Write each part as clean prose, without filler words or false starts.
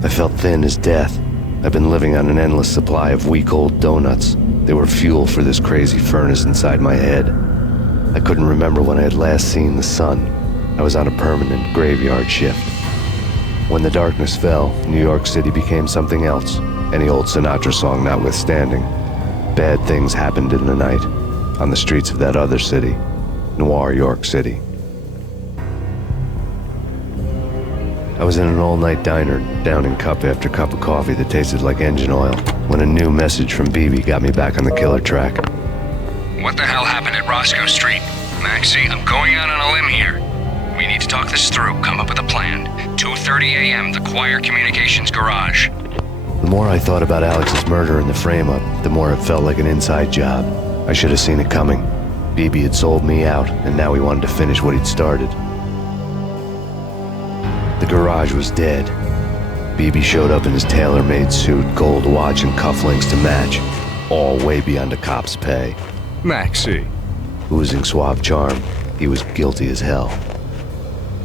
I felt thin as death. I've been living on an endless supply of week-old donuts. They were fuel for this crazy furnace inside my head. I couldn't remember when I had last seen the sun. I was on a permanent graveyard shift. When the darkness fell, New York City became something else, any old Sinatra song notwithstanding. Bad things happened in the night, on the streets of that other city, Noir York City. I was in an all-night diner, downing cup after cup of coffee that tasted like engine oil, when a new message from BB got me back on the killer track. What the hell happened at Roscoe Street? Maxie, I'm going out on a limb here. We need to talk this through, come up with a plan. 2:30 a.m., the Choir Communications Garage. The more I thought about Alex's murder and the frame-up, the more it felt like an inside job. I should have seen it coming. BB had sold me out, and now he wanted to finish what he'd started. The garage was dead. BB showed up in his tailor-made suit, gold watch and cufflinks to match, all way beyond a cop's pay. Maxie. Oozing suave charm, he was guilty as hell.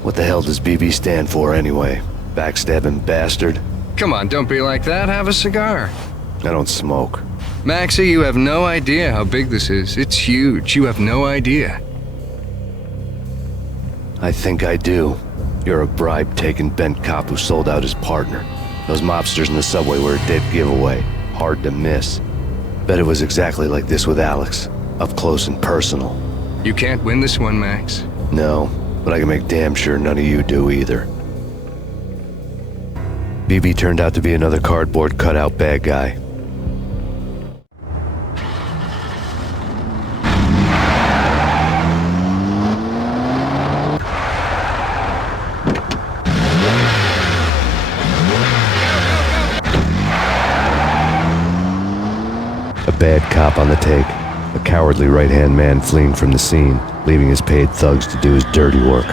What the hell does BB stand for anyway? Backstabbing bastard? Come on, don't be like that. Have a cigar. I don't smoke. Maxie, you have no idea how big this is. It's huge. You have no idea. I think I do. You're a bribe-taking bent cop who sold out his partner. Those mobsters in the subway were a dead giveaway. Hard to miss. Bet it was exactly like this with Alex. Up close and personal. You can't win this one, Max. No, but I can make damn sure none of you do either. BB turned out to be another cardboard cutout bad guy. A bad cop on the take, a cowardly right-hand man fleeing from the scene, leaving his paid thugs to do his dirty work.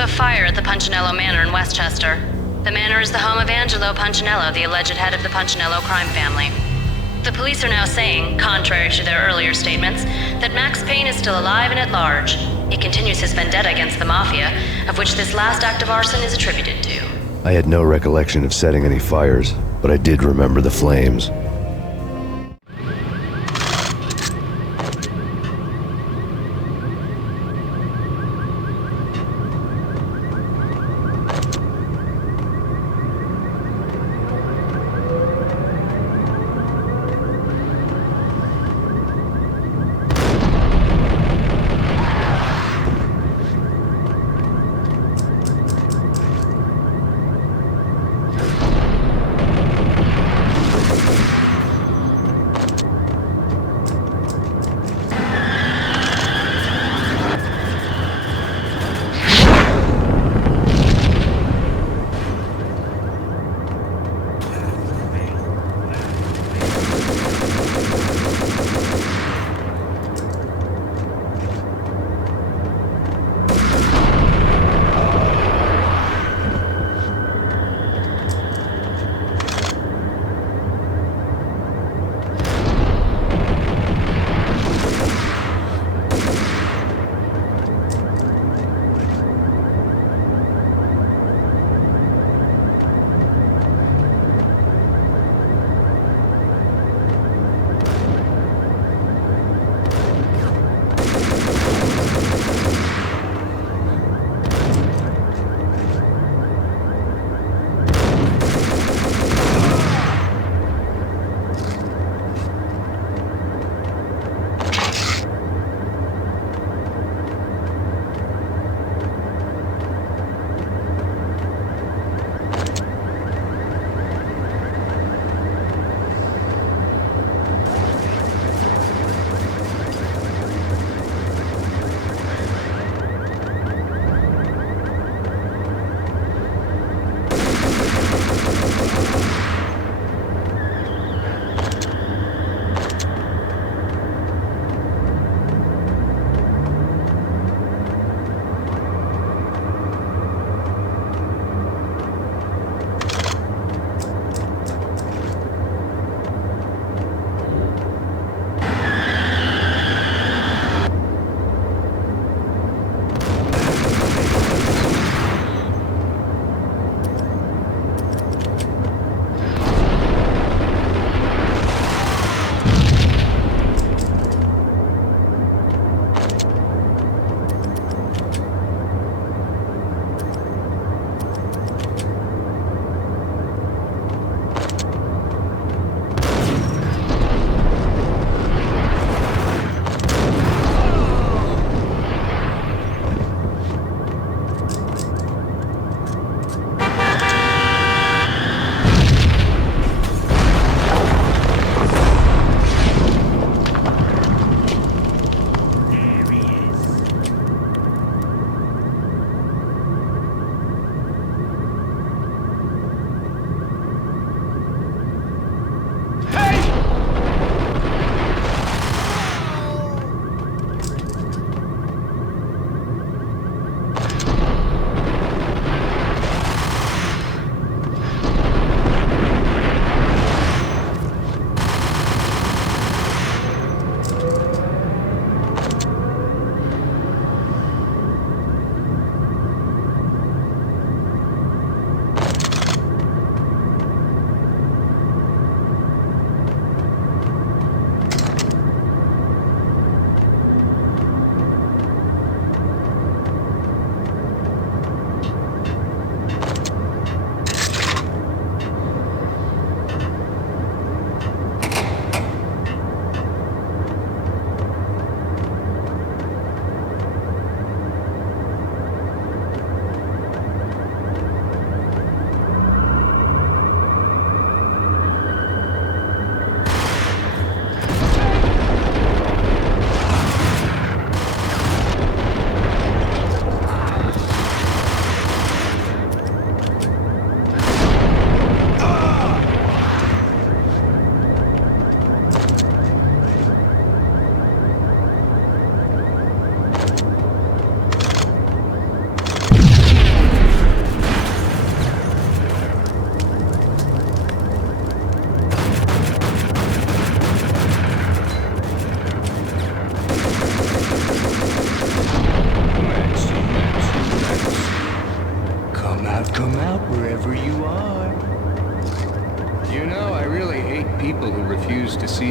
of a fire at the Punchinello Manor in Westchester. The manor is the home of Angelo Punchinello, the alleged head of the Punchinello crime family. The police are now saying, contrary to their earlier statements, that Max Payne is still alive and at large. He continues his vendetta against the Mafia, of which this last act of arson is attributed to. I had no recollection of setting any fires, but I did remember the flames.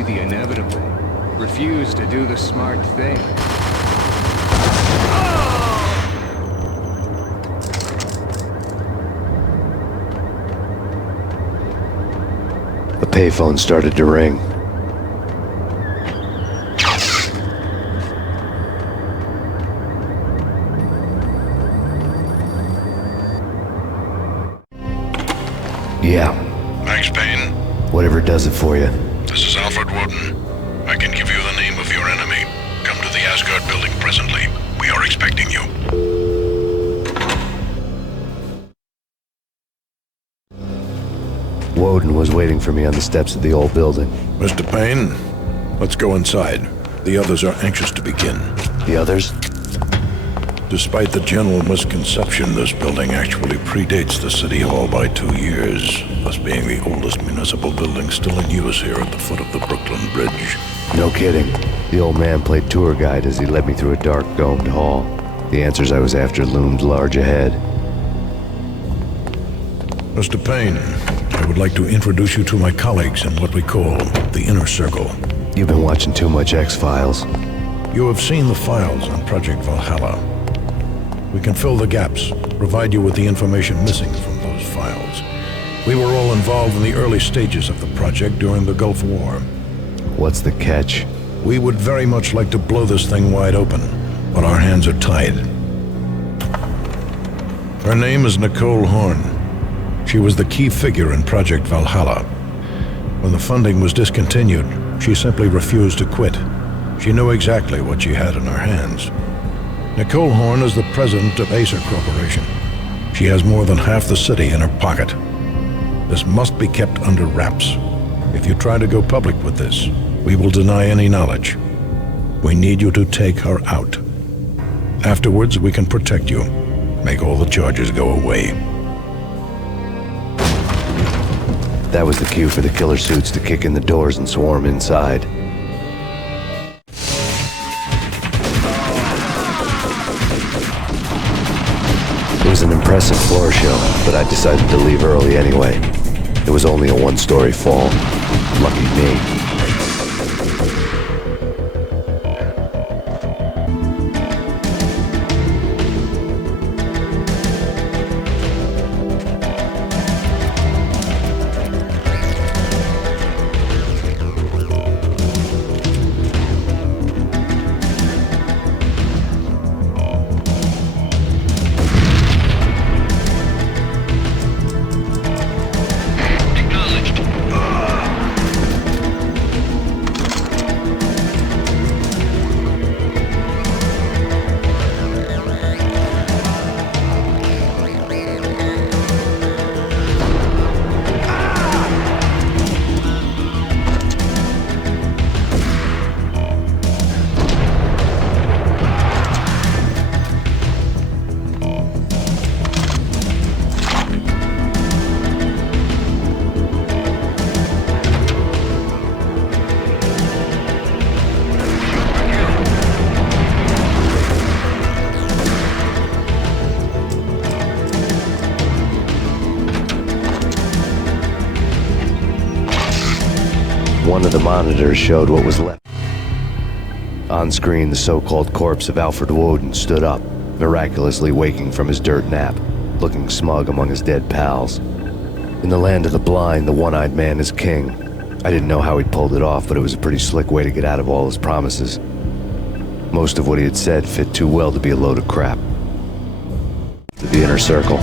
the inevitable. Refuse to do the smart thing. The payphone started to ring. Yeah. Max Payne, Whatever does it for you. this is Alfred Woden. I can give you the name of your enemy. Come to the Asgard building presently. We are expecting you. Woden was waiting for me on the steps of the old building. Mr. Payne, let's go inside. The others are anxious to begin. The others? Despite the general misconception, this building actually predates the City Hall by 2 years, thus being the oldest municipal building still in use here at the foot of the Brooklyn Bridge. No kidding. The old man played tour guide as he led me through a dark domed hall. The answers I was after loomed large ahead. Mr. Payne, I would like to introduce you to my colleagues in what we call the Inner Circle. You've been watching too much X-Files. You have seen the files on Project Valhalla. We can fill the gaps, provide you with the information missing from those files. We were all involved in the early stages of the project during the Gulf War. What's the catch? We would very much like to blow this thing wide open, but our hands are tied. Her name is Nicole Horne. She was the key figure in Project Valhalla. When the funding was discontinued, she simply refused to quit. She knew exactly what she had in her hands. Nicole Horne is the president of Aesir Corporation. She has more than half the city in her pocket. This must be kept under wraps. If you try to go public with this, we will deny any knowledge. We need you to take her out. Afterwards, we can protect you, make all the charges go away. That was the cue for the killer suits to kick in the doors and swarm inside. It was an impressive floor show, but I decided to leave early anyway. It was only a one-story fall. Lucky me. One of the monitors showed what was left. On screen, the so-called corpse of Alfred Woden stood up, miraculously waking from his dirt nap, looking smug among his dead pals. In the land of the blind, the one-eyed man is king. I didn't know how he'd pulled it off, but it was a pretty slick way to get out of all his promises. Most of what he had said fit too well to be a load of crap. The Inner Circle.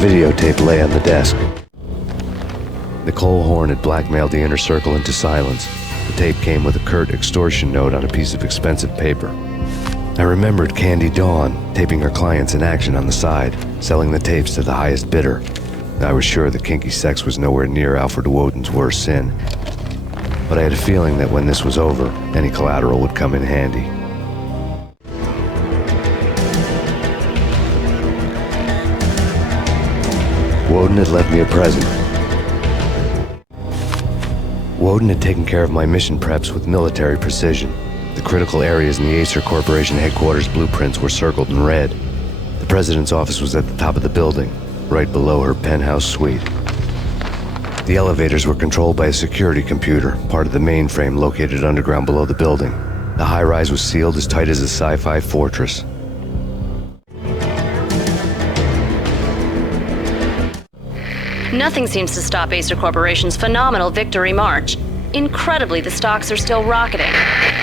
videotape lay on the desk. Nicole Horne had blackmailed the inner circle into silence. The tape came with a curt extortion note on a piece of expensive paper. I remembered Candy Dawn taping her clients in action on the side, selling the tapes to the highest bidder. I was sure that kinky sex was nowhere near Alfred Woden's worst sin, but I had a feeling that when this was over, any collateral would come in handy. Woden had left me a present. Woden had taken care of my mission preps with military precision. The critical areas in the Aesir Corporation headquarters blueprints were circled in red. The president's office was at the top of the building, right below her penthouse suite. The elevators were controlled by a security computer, part of the mainframe located underground below the building. The high-rise was sealed as tight as a sci-fi fortress. Nothing seems to stop Aesir Corporation's phenomenal victory march. Incredibly, the stocks are still rocketing.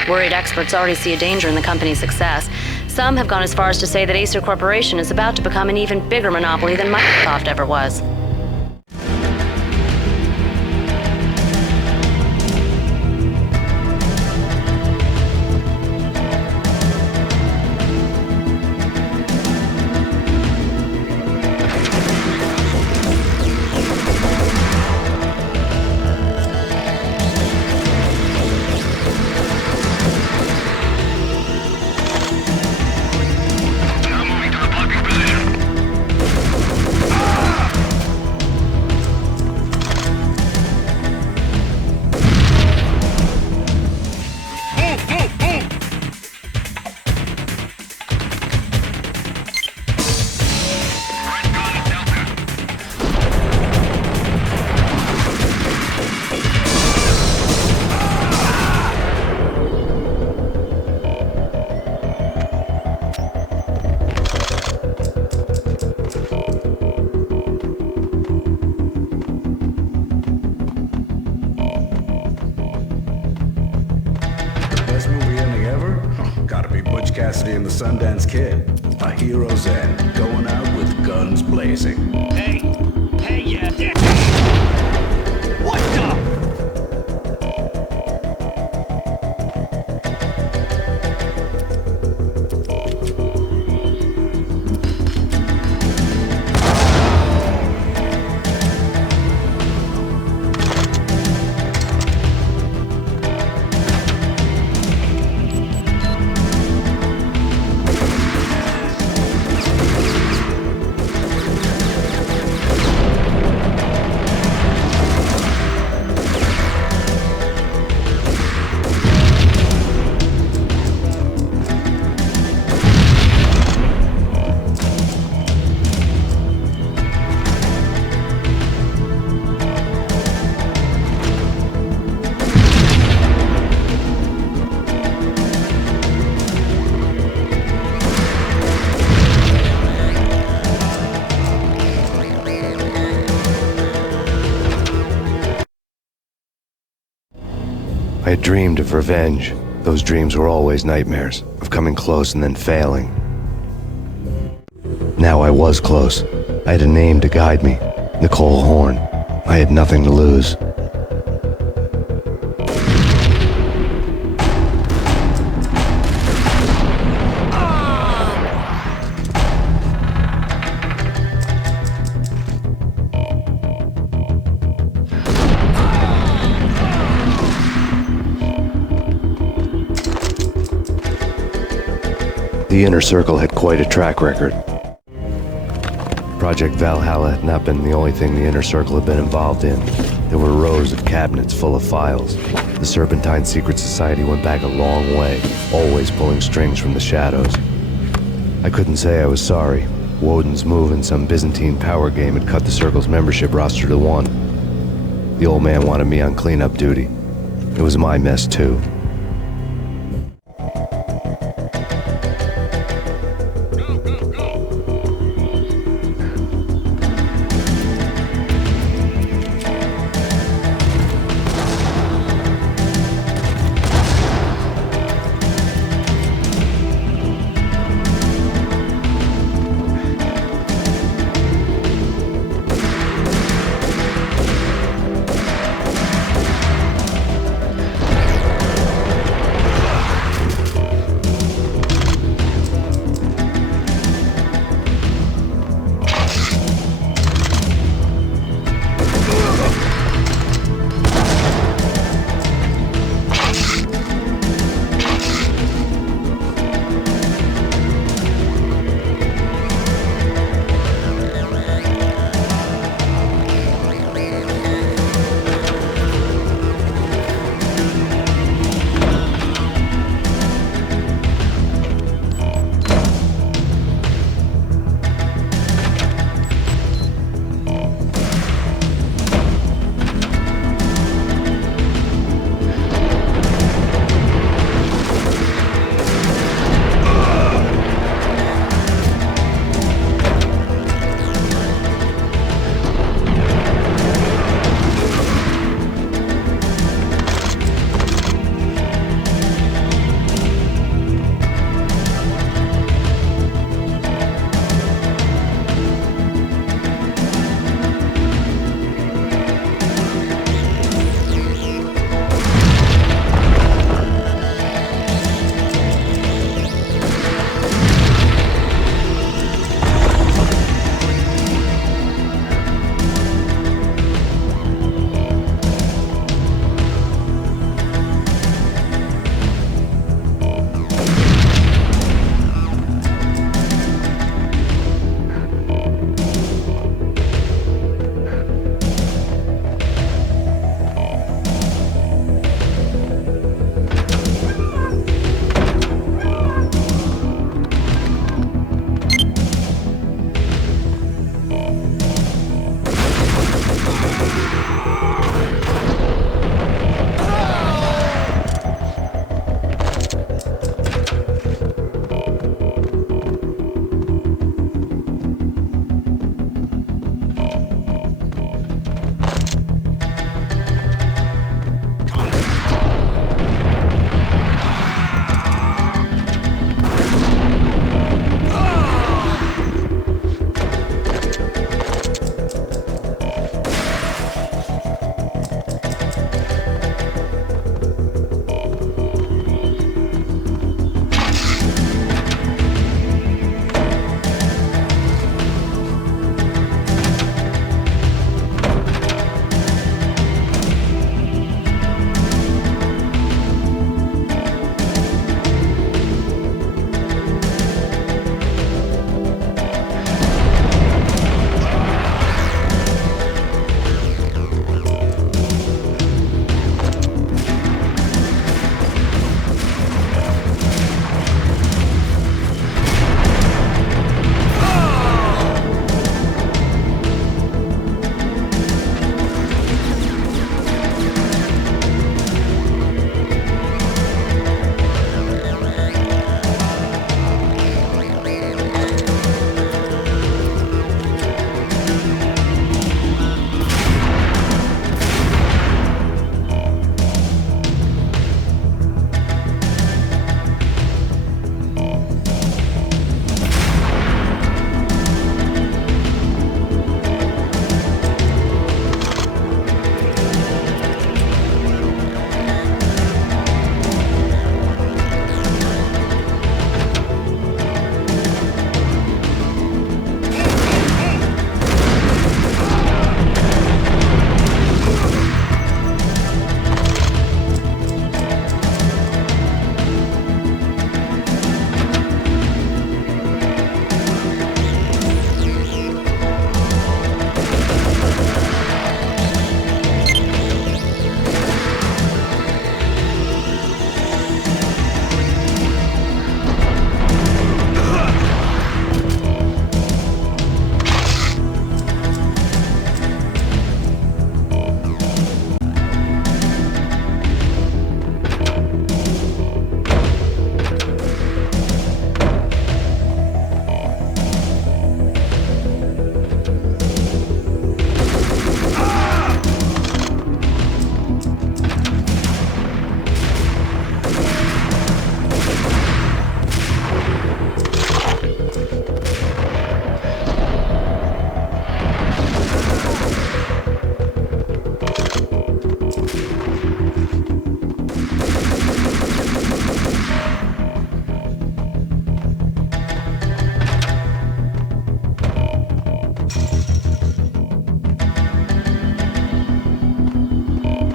Worried experts already see a danger in the company's success. Some have gone as far as to say that Aesir Corporation is about to become an even bigger monopoly than Microsoft ever was. And the Sundance Kid. A hero's end, going out with guns blazing. Hey, yeah. What the? I had dreamed of revenge. Those dreams were always nightmares, of coming close and then failing. Now I was close. I had a name to guide me, Nicole Horne. I had nothing to lose. The Inner Circle had quite a track record. Project Valhalla had not been the only thing the Inner Circle had been involved in. There were rows of cabinets full of files. The Serpentine Secret Society went back a long way, always pulling strings from the shadows. I couldn't say I was sorry. Woden's move in some Byzantine power game had cut the Circle's membership roster to 1. The old man wanted me on cleanup duty. It was my mess, too.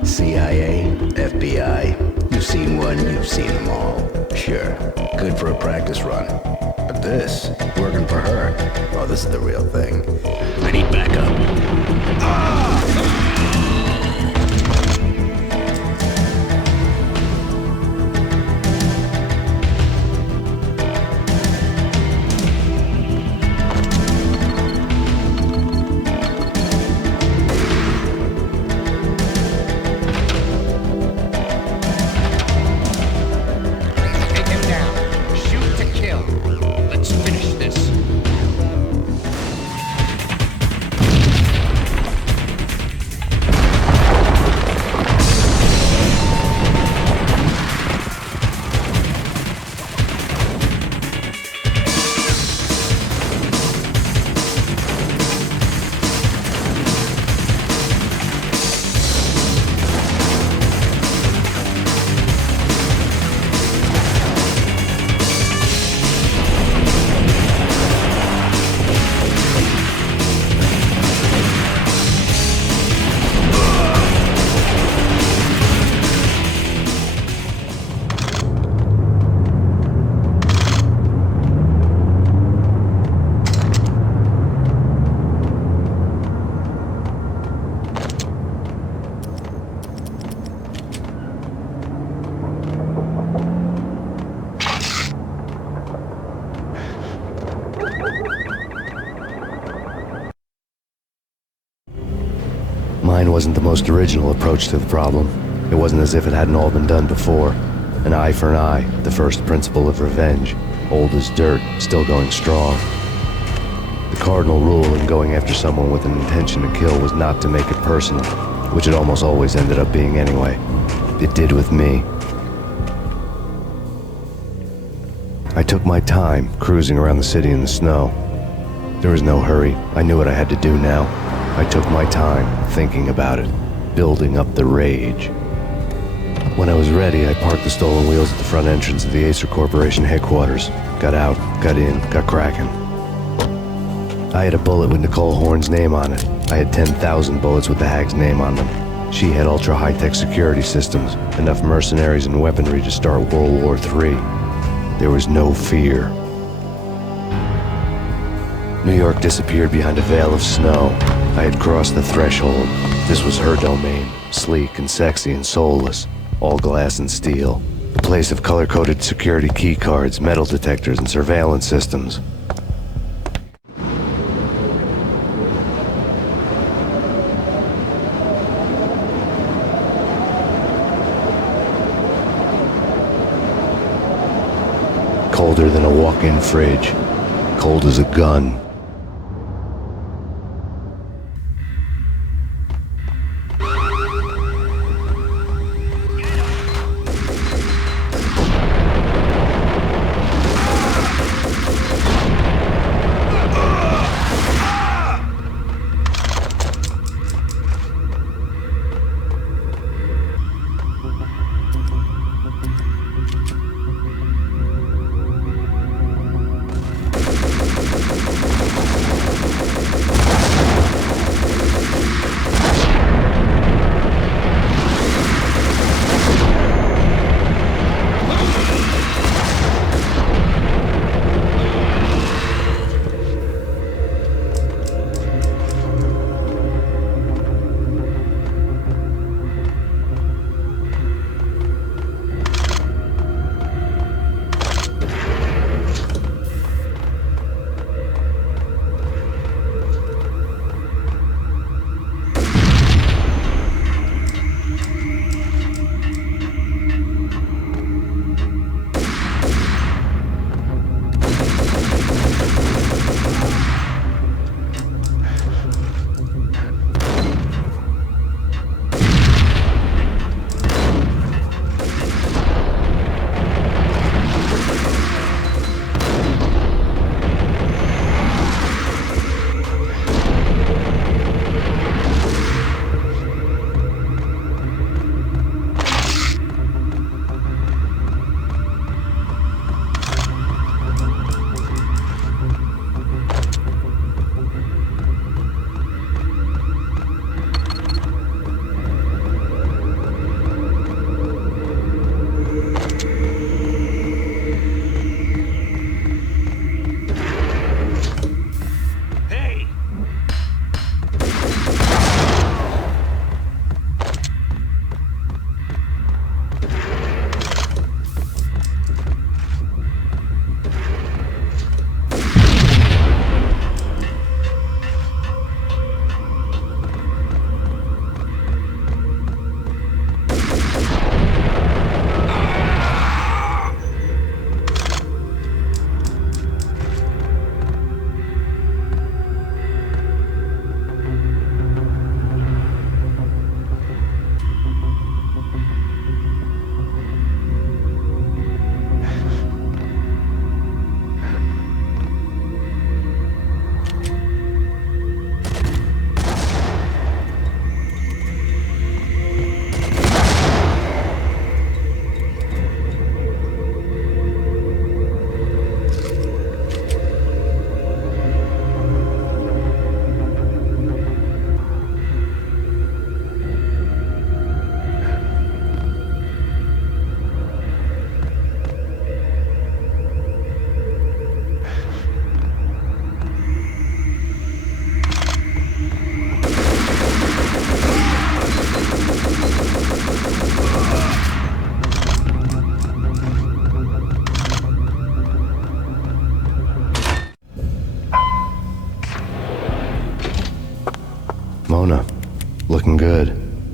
CIA, FBI. You've seen one, you've seen them all. Sure, good for a practice run. But this, working for her, oh, this is the real thing. I need backup. Take him down. Shoot to kill. Let's finish this. Mine wasn't the most original approach to the problem. It wasn't as if it hadn't all been done before. An eye for an eye, the first principle of revenge. Old as dirt, still going strong. The cardinal rule in going after someone with an intention to kill was not to make it personal, which it almost always ended up being anyway. It did with me. I took my time, cruising around the city in the snow. There was no hurry. I knew what I had to do now. I took my time, thinking about it, building up the rage. When I was ready, I parked the stolen wheels at the front entrance of the Aesir Corporation headquarters. Got out, got in, got cracking. I had a bullet with Nicole Horne's name on it. I had 10,000 bullets with the hag's name on them. She had ultra-high-tech security systems, enough mercenaries and weaponry to start World War III. There was no fear. New York disappeared behind a veil of snow. I had crossed the threshold. This was her domain, sleek and sexy and soulless, all glass and steel. A place of color-coded security keycards, metal detectors, and surveillance systems. Colder than a walk-in fridge. Cold as a gun.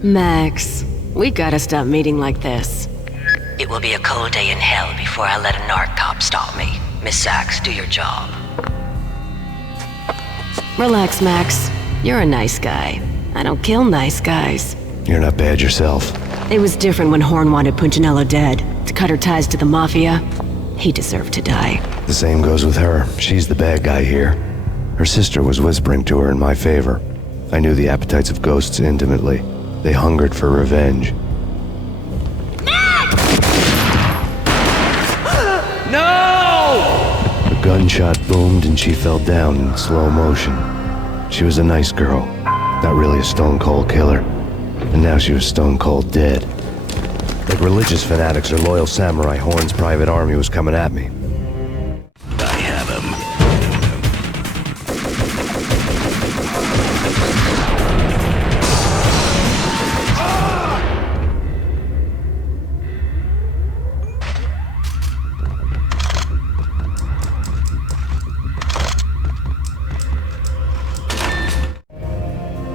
Max, we gotta stop meeting like this. It will be a cold day in hell before I let a narc cop stop me. Miss Sax, do your job. Relax, Max. You're a nice guy. I don't kill nice guys. You're not bad yourself. It was different when Horne wanted Punchinello dead. To cut her ties to the Mafia, he deserved to die. The same goes with her. She's the bad guy here. Her sister was whispering to her in my favor. I knew the appetites of ghosts intimately. They hungered for revenge. No! A gunshot boomed and she fell down in slow motion. She was a nice girl, not really a stone-cold killer. And now she was stone-cold dead. Like religious fanatics or loyal samurai, Horne's private army was coming at me. I have him.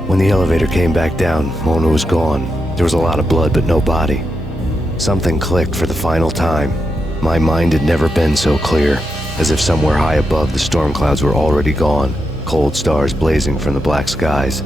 When the elevator came back down, Mona was gone. There was a lot of blood, but no body. Something clicked for the final time. My mind had never been so clear, as if somewhere high above the storm clouds were already gone, cold stars blazing from the black skies.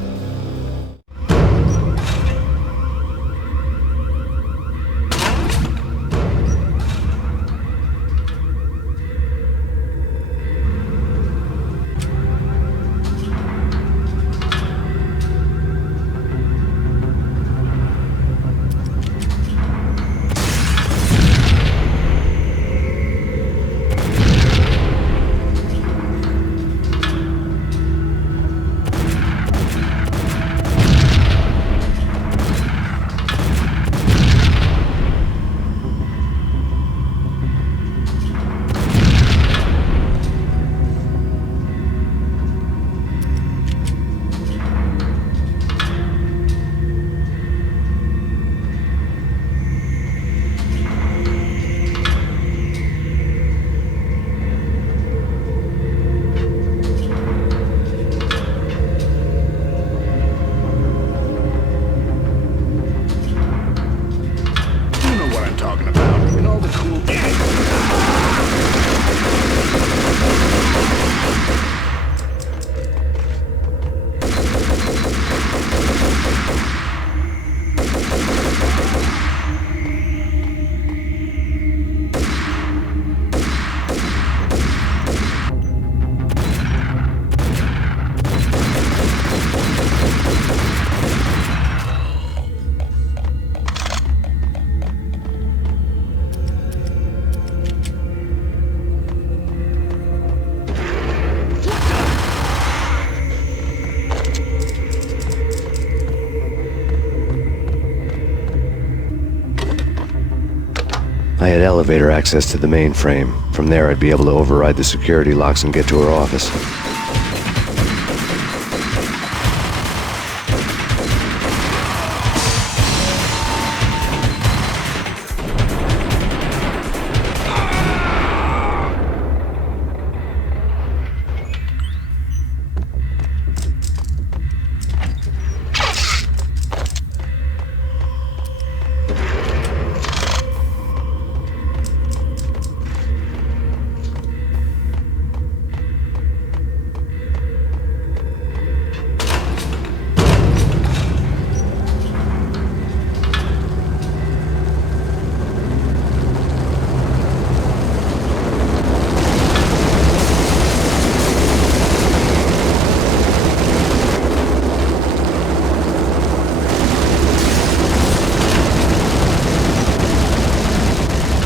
I had elevator access to the mainframe. From there, I'd be able to override the security locks and get to her office.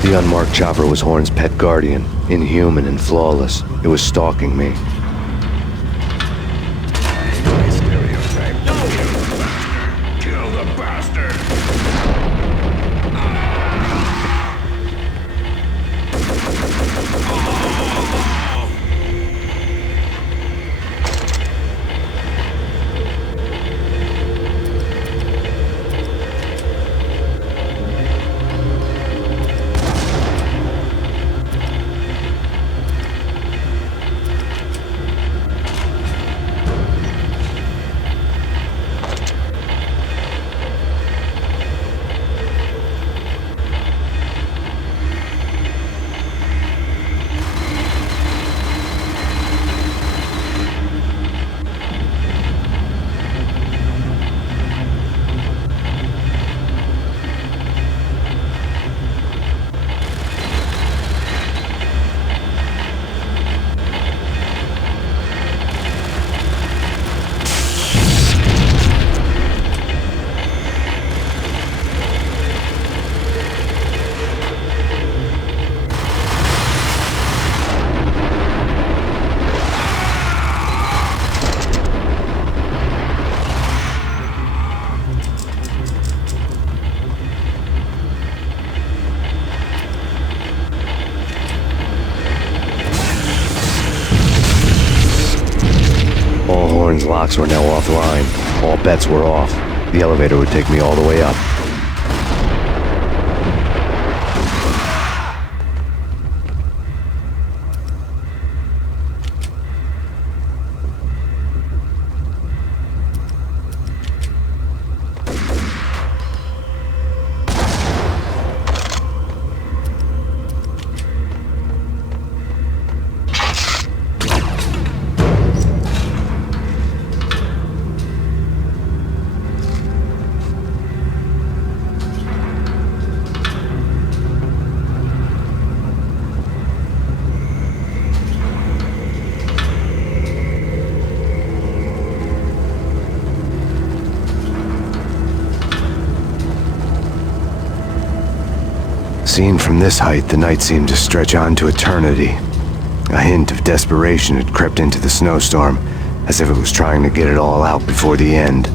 The unmarked chopper was Horne's pet guardian, inhuman and flawless. It was stalking me. Kill the bastard! Horne's locks were now offline. All bets were off. The elevator would take me all the way up. Seen from this height, the night seemed to stretch on to eternity. A hint of desperation had crept into the snowstorm, as if it was trying to get it all out before the end.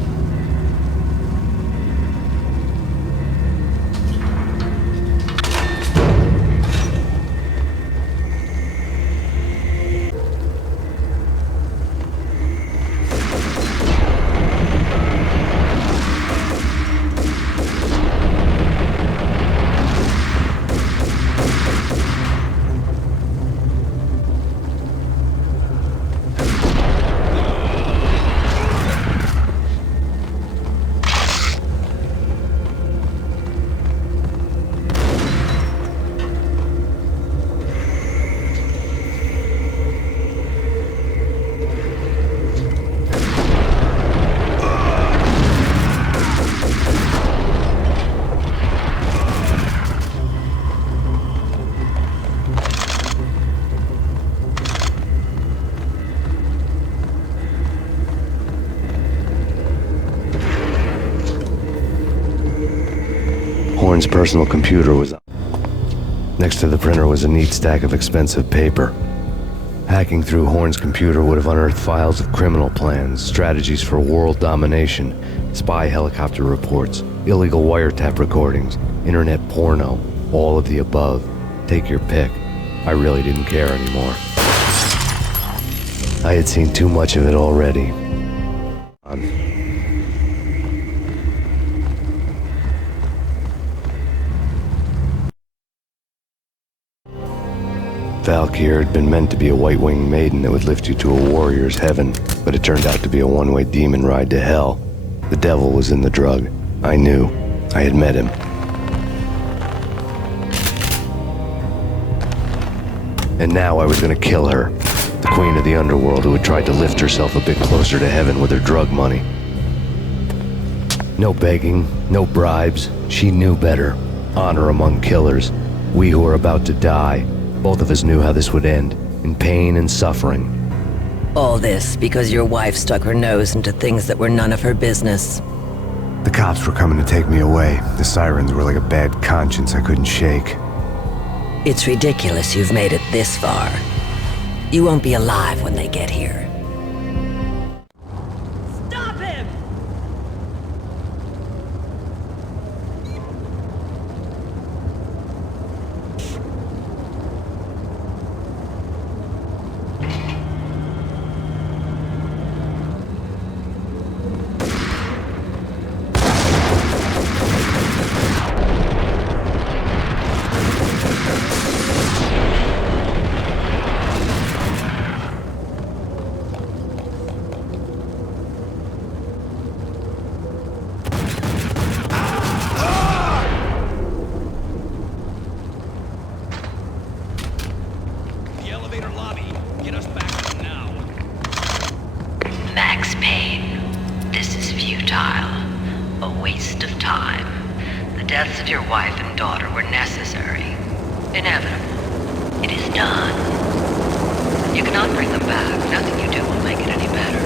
Horne's personal computer was up. Next to the printer was a neat stack of expensive paper. Hacking through Horne's computer would have unearthed files of criminal plans, strategies for world domination, spy helicopter reports, illegal wiretap recordings, internet porno, all of the above. Take your pick. I really didn't care anymore. I had seen too much of it already. Valkyr had been meant to be a white-winged maiden that would lift you to a warrior's heaven, but it turned out to be a one-way demon ride to hell. The devil was in the drug. I knew. I had met him. And now I was gonna kill her. The queen of the underworld who had tried to lift herself a bit closer to heaven with her drug money. No begging, no bribes. She knew better. Honor among killers. We who were about to die. Both of us knew how this would end, in pain and suffering. All this because your wife stuck her nose into things that were none of her business. The cops were coming to take me away. The sirens were like a bad conscience I couldn't shake. It's ridiculous you've made it this far. You won't be alive when they get here. Stop him! Payne, this is futile. A waste of time. The deaths of your wife and daughter were necessary. Inevitable. It is done. You cannot bring them back. Nothing you do will make it any better.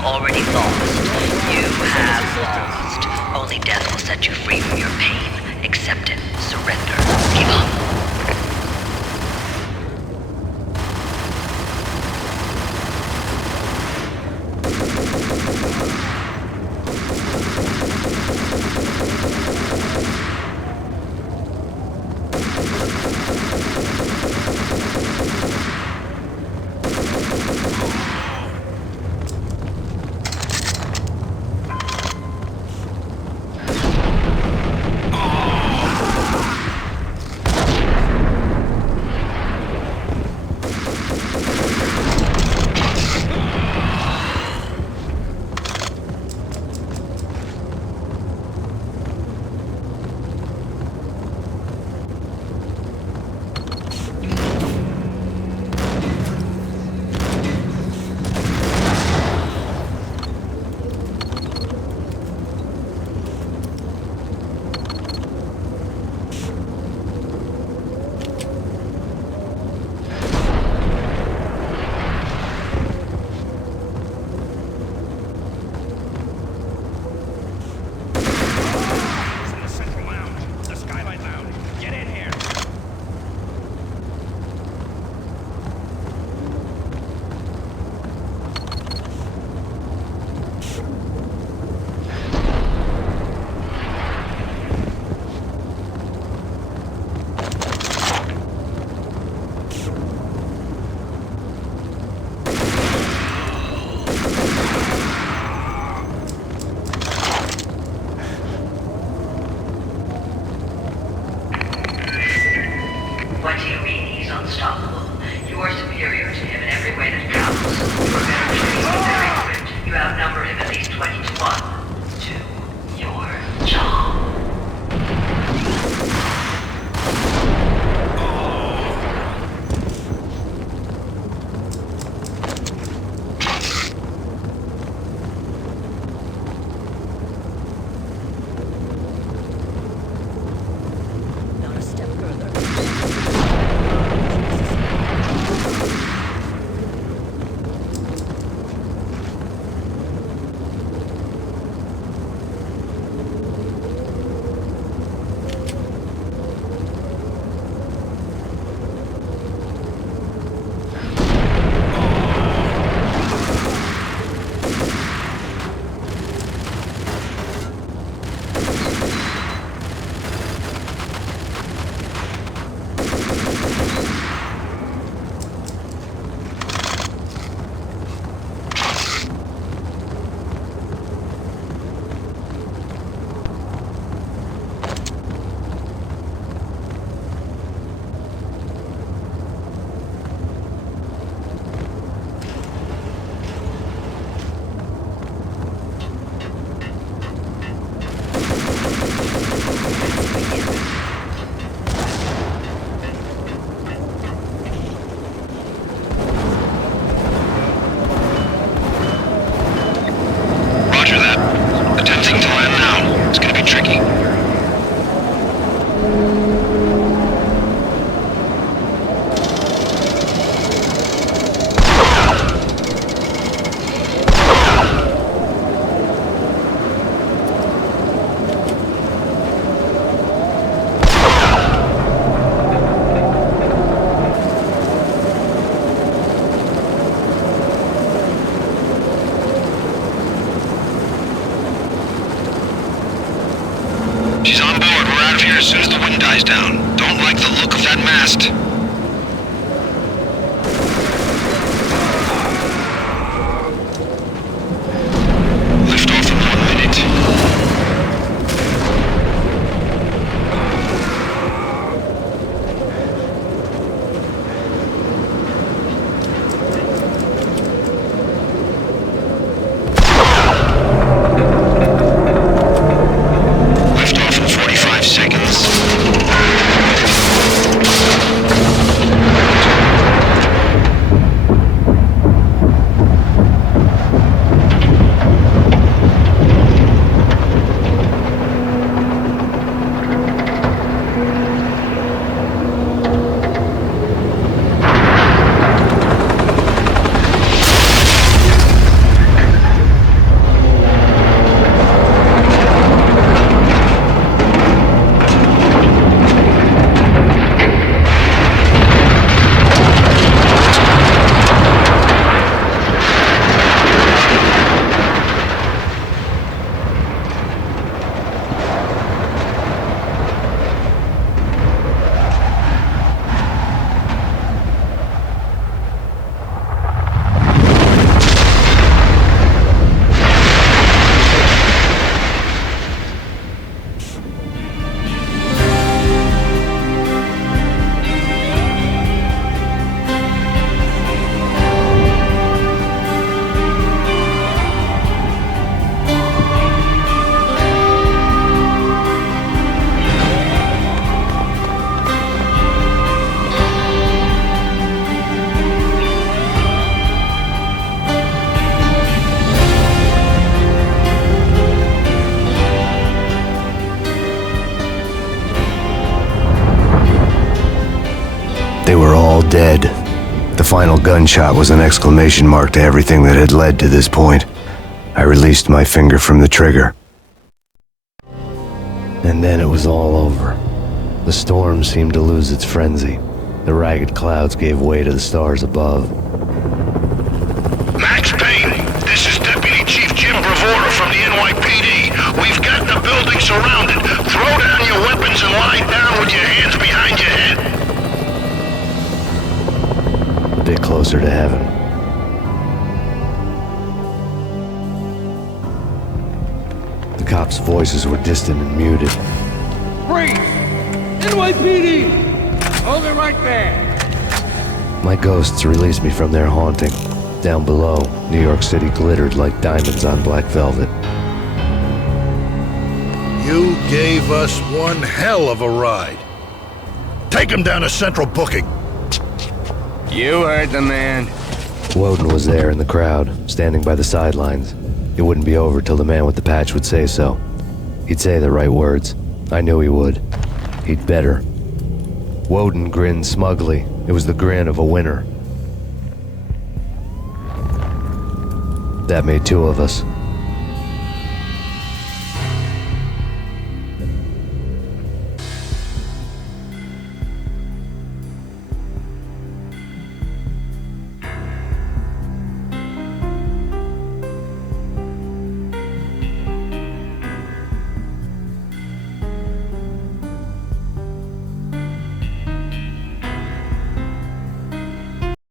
have already lost. You have lost. Only death will set you free from your pain. Accept it. Surrender. Give up. as soon as the wind dies down. Don't like the look of that mast. Lift off in 1 minute. Lift off in 45 seconds. dead. The final gunshot was an exclamation mark to everything that had led to this point. I released my finger from the trigger. And then it was all over. The storm seemed to lose its frenzy. The ragged clouds gave way to the stars above. Max Payne, this is Deputy Chief Jim Bravura from the NYPD. We've got the building surrounded. Throw down your weapons and lie down with your hands behind your head. A bit closer to heaven. The cops' voices were distant and muted. Freeze! NYPD! Hold it right there! My ghosts released me from their haunting. Down below, New York City glittered like diamonds on black velvet. You gave us one hell of a ride. Take him down to Central Booking. You heard the man. Woden was there in the crowd, standing by the sidelines. It wouldn't be over till the man with the patch would say so. He'd say the right words. I knew he would. He'd better. Woden grinned smugly. It was the grin of a winner. That made two of us.